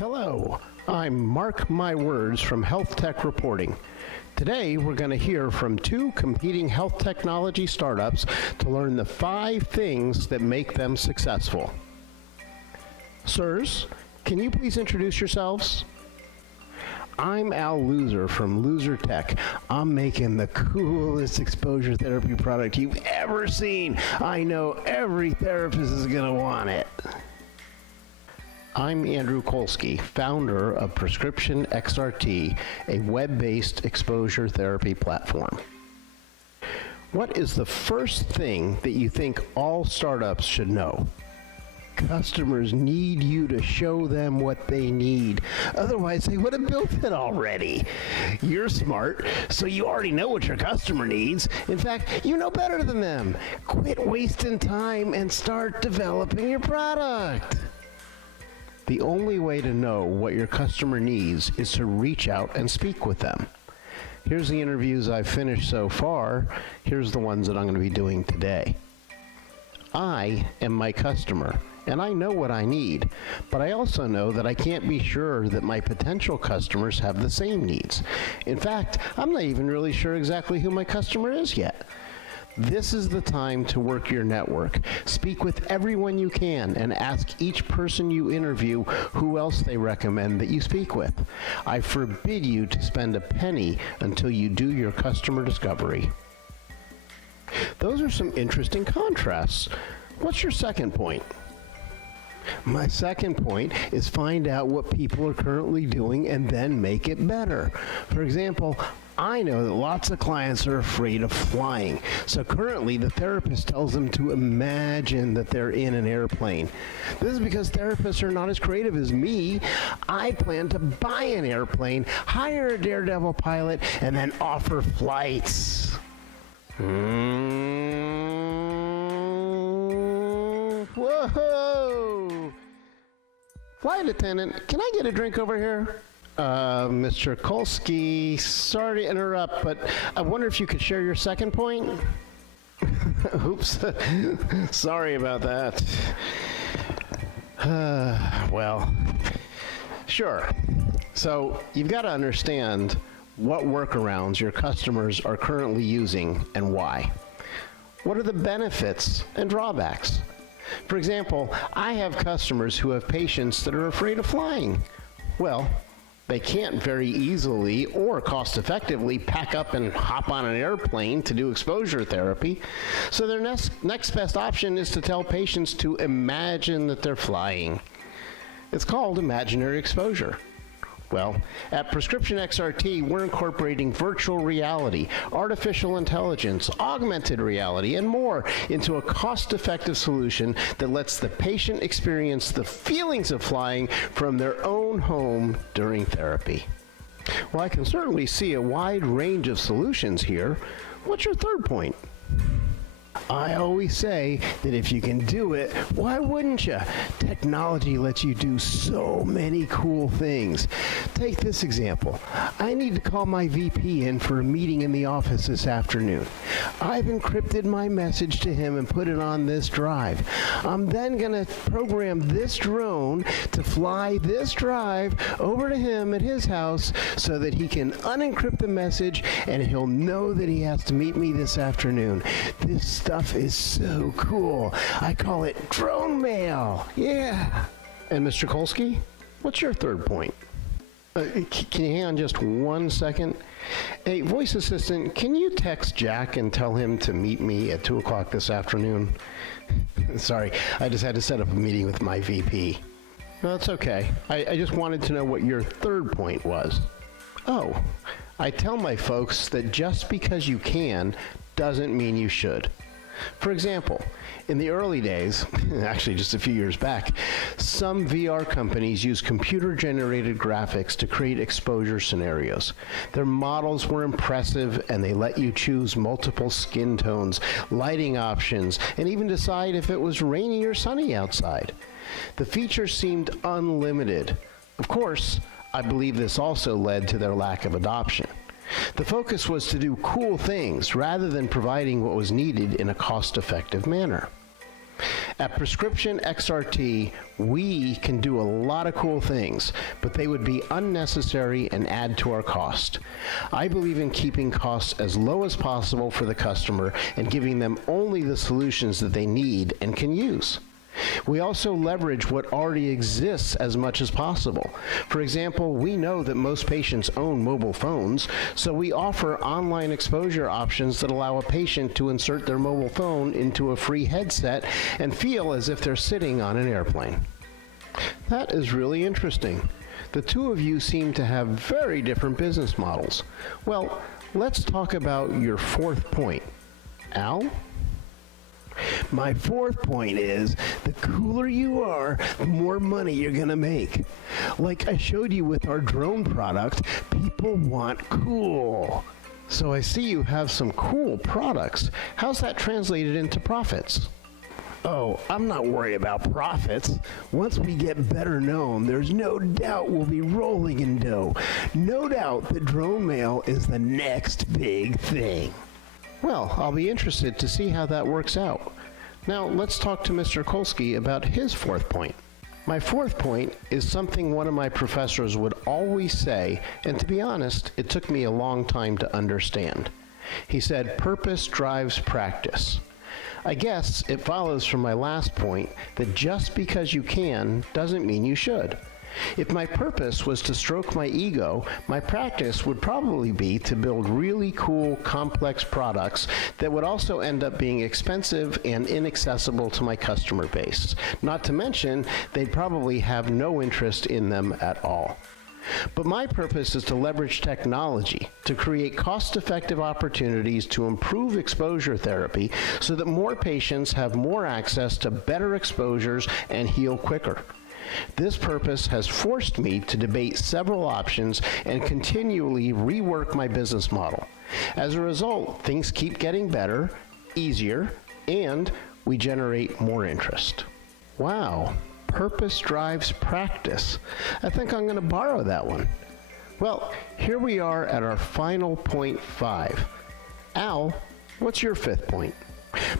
Hello, I'm Mark My Words from Health Tech Reporting. Today we're going to hear from two competing health technology startups to learn the 5 things that make them successful. Sirs, can you please introduce yourselves? I'm Al Loser from Loser Tech. I'm making the coolest exposure therapy product you've ever seen. I know every therapist is going to want it. I'm Andrew Colsky, founder of Prescription XRT, a web-based exposure therapy platform. What is the first thing that you think all startups should know? Customers need you to show them what they need. Otherwise, they would have built it already. You're smart, so you already know what your customer needs. In fact, you know better than them. Quit wasting time and start developing your product. The only way to know what your customer needs is to reach out and speak with them. Here's the interviews I've finished so far. Here's the ones that I'm going to be doing today. I am my customer, and I know what I need, but I also know that I can't be sure that my potential customers have the same needs. In fact, I'm not even really sure exactly who my customer is yet. This is the time to work your network. Speak with everyone you can and ask each person you interview who else they recommend that you speak with. I forbid you to spend a penny until you do your customer discovery. Those are some interesting contrasts. What's your second point? My second point is find out what people are currently doing and then make it better. For example, I know that lots of clients are afraid of flying. So currently, the therapist tells them to imagine that they're in an airplane. This is because therapists are not as creative as me. I plan to buy an airplane, hire a daredevil pilot, and then offer flights. Whoa! Flight attendant, can I get a drink over here? Mr. Colsky, sorry to interrupt, but I wonder if you could share your second point? Oops, sorry about that. Well, sure. So you've got to understand what workarounds your customers are currently using and why. What are the benefits and drawbacks? For example, I have customers who have patients that are afraid of flying. Well, they can't very easily or cost-effectively pack up and hop on an airplane to do exposure therapy. So their next best option is to tell patients to imagine that they're flying. It's called imaginary exposure. Well, at Prescription XRT, we're incorporating virtual reality, artificial intelligence, augmented reality, and more into a cost-effective solution that lets the patient experience the feelings of flying from their own home during therapy. Well, I can certainly see a wide range of solutions here. What's your third point? I always say that if you can do it, why wouldn't you? Technology lets you do so many cool things. Take this example. I need to call my VP in for a meeting in the office this afternoon. I've encrypted my message to him and put it on this drive. I'm then going to program this drone to fly this drive over to him at his house so that he can unencrypt the message and he'll know that he has to meet me this afternoon. This stuff is so cool. I call it drone mail. Yeah. And Mr. Colsky, what's your third point? Can you hang on just 1 second? Hey, voice assistant, can you text Jack and tell him to meet me at 2 o'clock this afternoon? Sorry, I just had to set up a meeting with my VP. No, that's okay. I just wanted to know what your third point was. Oh, I tell my folks that just because you can doesn't mean you should. For example, in the early days, actually just a few years back, some VR companies use computer-generated graphics to create exposure scenarios. Their models were impressive and they let you choose multiple skin tones, lighting options, and even decide if it was rainy or sunny outside. The features seemed unlimited. Of course, I believe this also led to their lack of adoption. The focus was to do cool things rather than providing what was needed in a cost-effective manner. At Prescription XRT, we can do a lot of cool things, but they would be unnecessary and add to our cost. I believe in keeping costs as low as possible for the customer and giving them only the solutions that they need and can use. We also leverage what already exists as much as possible. For example, we know that most patients own mobile phones, so we offer online exposure options that allow a patient to insert their mobile phone into a free headset and feel as if they're sitting on an airplane. That is really interesting. The two of you seem to have very different business models. Well, let's talk about your fourth point. Al? My fourth point is, the cooler you are, the more money you're gonna make. Like I showed you with our drone product, people want cool. So I see you have some cool products. How's that translated into profits? Oh, I'm not worried about profits. Once we get better known, there's no doubt we'll be rolling in dough. No doubt that drone mail is the next big thing. Well, I'll be interested to see how that works out. Now, let's talk to Mr. Colsky about his fourth point. My fourth point is something one of my professors would always say, and to be honest, it took me a long time to understand. He said, purpose drives practice. I guess it follows from my last point that just because you can doesn't mean you should. If my purpose was to stroke my ego, my practice would probably be to build really cool, complex products that would also end up being expensive and inaccessible to my customer base. Not to mention, they'd probably have no interest in them at all. But my purpose is to leverage technology to create cost-effective opportunities to improve exposure therapy so that more patients have more access to better exposures and heal quicker. This purpose has forced me to debate several options and continually rework my business model. As a result, things keep getting better, easier, and we generate more interest. Wow, purpose drives practice. I think I'm going to borrow that one. Well, here we are at our final point 5. Al, what's your fifth point?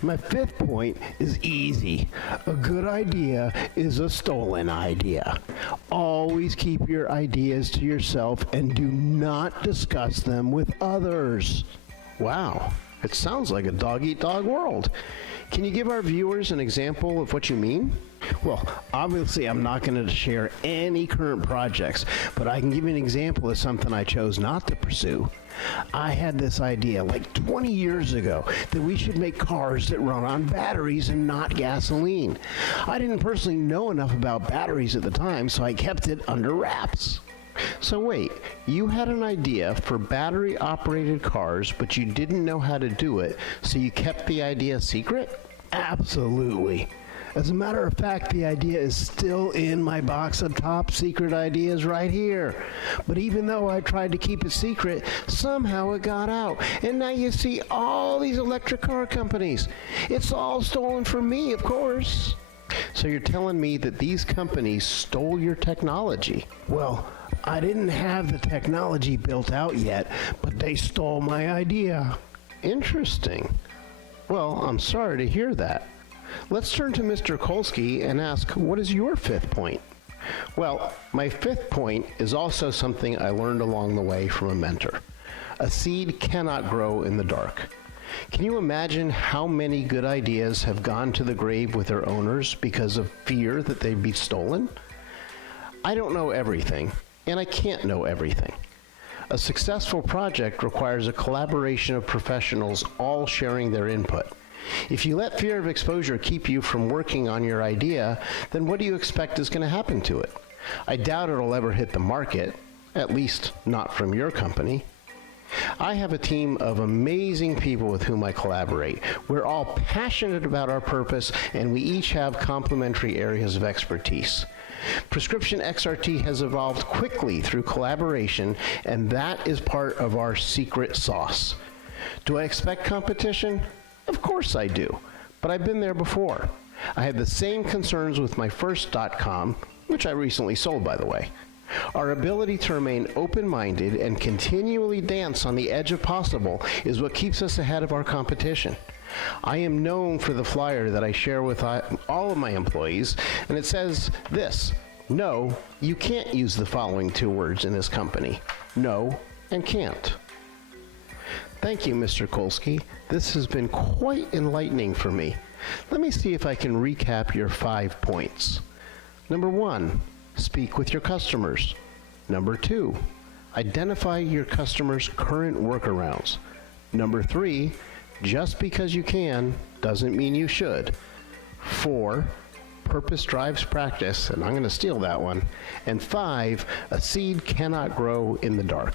My fifth point is easy. A good idea is a stolen idea. Always keep your ideas to yourself and do not discuss them with others. Wow, it sounds like a dog-eat-dog world. Can you give our viewers an example of what you mean? Well, obviously I'm not going to share any current projects, but I can give you an example of something I chose not to pursue. I had this idea like 20 years ago that we should make cars that run on batteries and not gasoline. I didn't personally know enough about batteries at the time, so I kept it under wraps. So wait, you had an idea for battery-operated cars, but you didn't know how to do it, so you kept the idea secret? Absolutely. As a matter of fact, the idea is still in my box of top secret ideas right here. But even though I tried to keep it secret, somehow it got out. And now you see all these electric car companies. It's all stolen from me, of course. So you're telling me that these companies stole your technology? Well, I didn't have the technology built out yet, but they stole my idea. Interesting. Well, I'm sorry to hear that. Let's turn to Mr. Colsky and ask, what is your fifth point? Well, my fifth point is also something I learned along the way from a mentor. A seed cannot grow in the dark. Can you imagine how many good ideas have gone to the grave with their owners because of fear that they'd be stolen? I don't know everything, and I can't know everything. A successful project requires a collaboration of professionals all sharing their input. If you let fear of exposure keep you from working on your idea, then what do you expect is going to happen to it? I doubt it'll ever hit the market, at least not from your company. I have a team of amazing people with whom I collaborate. We're all passionate about our purpose, and we each have complementary areas of expertise. Prescription XRT has evolved quickly through collaboration, and that is part of our secret sauce. Do I expect competition? Of course I do, but I've been there before. I had the same concerns with my first .com, which I recently sold, by the way. Our ability to remain open-minded and continually dance on the edge of possible is what keeps us ahead of our competition. I am known for the flyer that I share with all of my employees, and it says this: no, you can't use the following 2 words in this company. No and can't. Thank you, Mr. Colsky. This has been quite enlightening for me. Let me see if I can recap your 5 points. Number 1, speak with your customers. Number 2, identify your customers' current workarounds. Number 3, just because you can doesn't mean you should. 4, purpose drives practice, and I'm going to steal that one. And 5, a seed cannot grow in the dark.